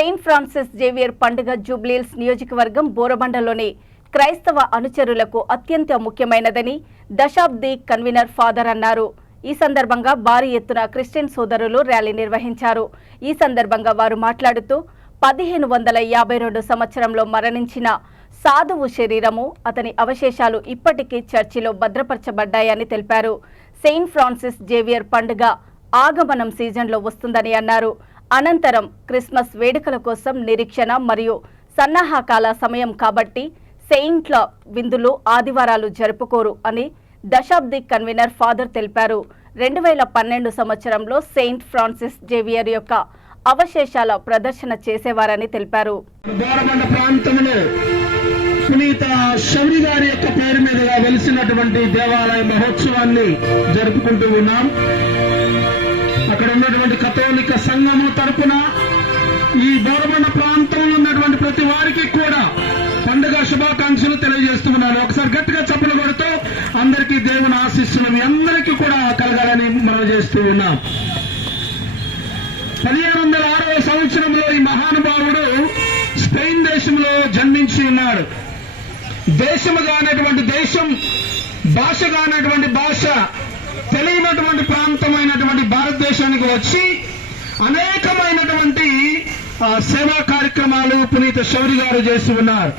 Saint Francis Xavier పండుగ జూబ్లీహిల్స్ నియోజకవర్గం బోరబండలోని క్రైస్తవ అనుచరులకు అత్యంత ముఖ్యమైనదని దశాబ్ది కన్వీనర్ ఫాదర్ అన్నారు. ఈ సందర్భంగా భారీ ఎత్తున క్రిస్టియన్ సోదరులు ర్యాలీ నిర్వహించారు. ఈ సందర్భంగా వారు మాట్లాడుతూ 1552 సంవత్సరంలో మరణించిన సాధువు శరీరము, అతని అవశేషాలు ఇప్పటికీ చర్చిలో భద్రపరచబడ్డాయని తెలిపారు. సెయింట్ ఫ్రాన్సిస్ జేవియర్ పండుగ ఆగమనం సీజన్లో వస్తుందని అన్నారు. అనంతరం క్రిస్మస్ వేడుకల కోసం నిరీక్షణ మరియు సన్నాహకాల సమయం కాబట్టి సెయింట్ల విందులు ఆదివారాలు జరుపుకోరు అని దశాబ్ది కన్వీనర్ ఫాదర్ తెలిపారు. 2012 సంవత్సరంలో సెయింట్ ఫ్రాన్సిస్ జేవియర్ యొక్క అవశేషాల ప్రదర్శన చేసేవారని తెలిపారు. పునీత శౌరి గారి యొక్క పేరు మీదుగా వెలిసినటువంటి దేవాలయ మహోత్సవాన్ని జరుపుకుంటూ ఉన్నాం. అక్కడ ఉన్నటువంటి కథోలిక సంఘము తరపున ఈ బోరబండ ప్రాంతంలో ఉన్నటువంటి ప్రతి వారికి కూడా పండుగ శుభాకాంక్షలు తెలియజేస్తున్నాను. ఒకసారి గట్టిగా చప్పలు కొడుతూ అందరికీ దేవుని ఆశీస్సులు మీ అందరికీ కూడా కలగాలని మనం చేస్తూ ఉన్నాం. 1506వ సంవత్సరంలో ఈ మహానుభావుడు స్పెయిన్ దేశంలో జన్మించి ఉన్నాడు. దేశముగా అనేటువంటి దేశం, భాషగా అనేటువంటి భాష తెలియనటువంటి ప్రాంతమైనటువంటి భారతదేశానికి వచ్చి అనేకమైనటువంటి సేవా కార్యక్రమాలు పునీత శౌరి గారు చేసి ఉన్నారు.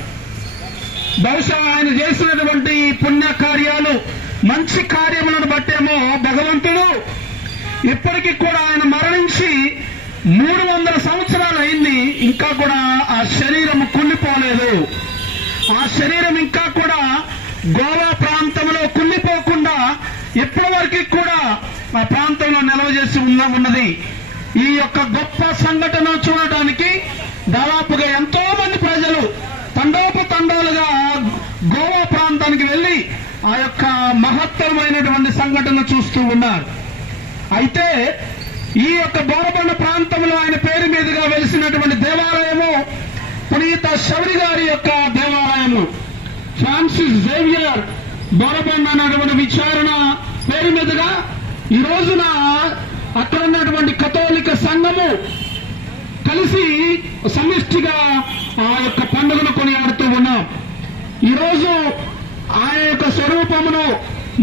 బహుశా ఆయన చేసినటువంటి పుణ్య కార్యాలు, మంచి కార్యములను బట్టేమో భగవంతుడు ఇప్పటికీ కూడా ఆయన మరణించి 300 సంవత్సరాలు అయింది, ఇంకా కూడా ఆ శరీరం కుళ్ళిపోలేదు. ఆ శరీరం ఇంకా కూడా గోవా ప్రాంతంలో కుళ్ళిపోకుండా ఇప్పటి వరకు కూడా ఆ ప్రాంతంలో నిల్వ చేసి ఉన్నది. ఈ యొక్క గొప్ప సంఘటన చూడటానికి దాదాపుగా ఎంతో మంది ప్రజలు తండోపతండాలుగా గోవా ప్రాంతానికి వెళ్లి ఆ యొక్క మహత్తరమైనటువంటి సంఘటన చూస్తూ ఉన్నారు. అయితే ఈ యొక్క బోరబండ ప్రాంతంలో ఆయన పేరు మీదుగా వెలిసినటువంటి దేవాలయము పునీత శౌరి గారి యొక్క దేవాలయము. ఫ్రాన్సిస్ జేవియర్ బోరబండ అనేటువంటి విచారణ పేరు మీదుగా ఈ రోజున అక్కడ ఉన్నటువంటి కథోలిక సంఘము కలిసి సమిష్టిగా ఆ యొక్క పండుగను కొనియాడుతూ ఉన్నాం. ఈరోజు ఆయన యొక్క స్వరూపమును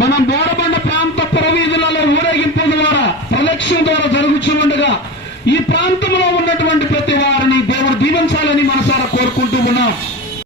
మనం బోరబండ ప్రాంత పురవీధులలో ఊరేగింపు ద్వారా, ప్రదక్షిణ ద్వారా జరుగుతుండగా ఈ ప్రాంతంలో ఉన్నటువంటి ప్రతి వారిని దేవుడు దీవించాలని మనసారా